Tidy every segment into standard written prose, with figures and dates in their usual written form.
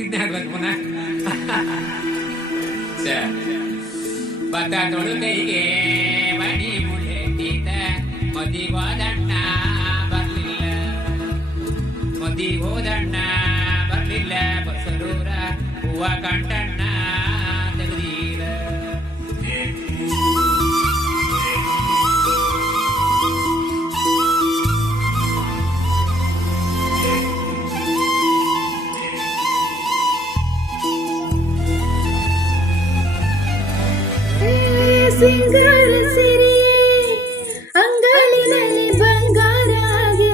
ಇದ್ನಾಡ್ಬೇಕು ಪುನಃ ಬತ್ತ ತೊಳುಕೈಗೆ ಮಣಿ ಮುಳೆತಿದ ಮದಿಗೋದಣ್ಣ ಬರ್ಲಿಲ್ಲ ಮದಿಗೋದಣ್ಣ ಬರ್ಲಿಲ್ಲ ಬಸರೂರ ಹೂವ ಕಂಟಣ್ಣ ತೆಗೆದೀರ ಸಿಂಗಾರ ಸಿರಿಯೇ ಅಂಗಾಲಿನಲ್ಲಿ ಬಂಗಾರಾಗಿ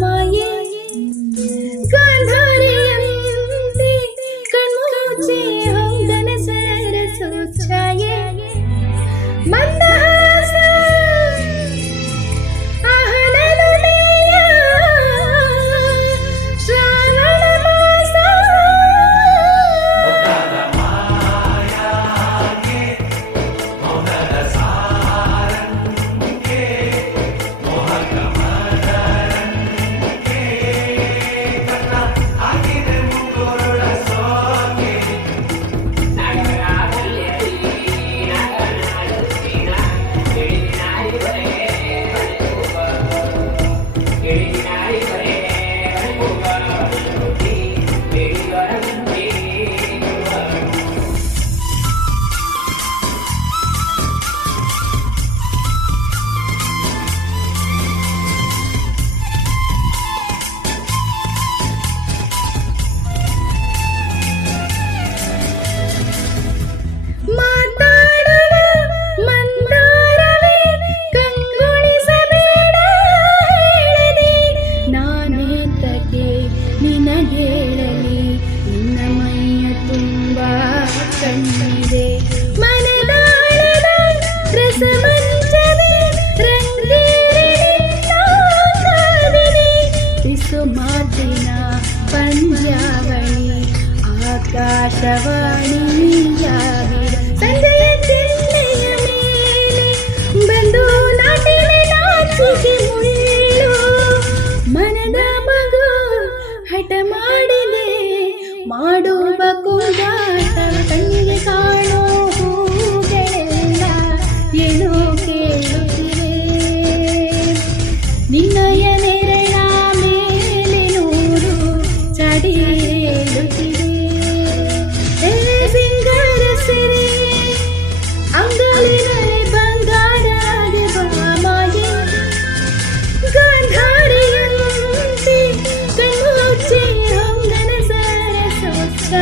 ಮಾಯೆ ಗಾಂಧಾರಿಯಂತೆ ಕಣ್ಮುಚ್ಚಿ ಹೊಂಗನ ಸರರ ಸೂಚಾಯೆ ಮಂದಹಾಸ ಆಹನಲುಲೆಯ ಶ್ರಾವಣ ಮಾಸ ನಿನಗೇಳಲಿ ನಿನ್ನ ಮೈಯ ತುಂಬ ಕಣ್ಣಿದೆ ಮನದಾಳದ ರಸಮಂಚವೇ ರಂಗೇರಿದೆ ಬಿಸು ಮಾತಿನ ಪಂದ್ಯಾವಳಿ ಆಕಾಶವಾಣಿಯಾಗಿರ ಸಂಜೆಯ ಚಿನ್ನೆಯ ಮೇಲೆ ಬಂದು ನಾಟಿನ ನಾಚಿಕೆ ಮುಳ್ಳು ಮನದ ಮಗು ಹಠ ಮಾಡಿದೆ ಮಾಡುವ ಕೂಗಾಟ ಕಣ್ಣಿಗೆ ಕಾಣೋ ಹೂಗಳೆಲ್ಲ ಏನೋ ಕೇಳುತ್ತಿವೆ ನಿನ್ನಯ ನೆರಳ ಮೇಲೆ ನೂರು ಚಡಿ ಹೇಳುತ್ತಿವೆ ಸಿಂಗಾರ ಸಿರಿ ಅಂಗಾಲಿನಲ್ಲಿ ಬಂಗಾರಾಗಿ ಬಾಮಾಗೆ ಗಾಂಧಾರಿಯಂತೆ ಕಣ್ಮುಚ್ಚಿ ಹೊಂಗನ ಸರಸ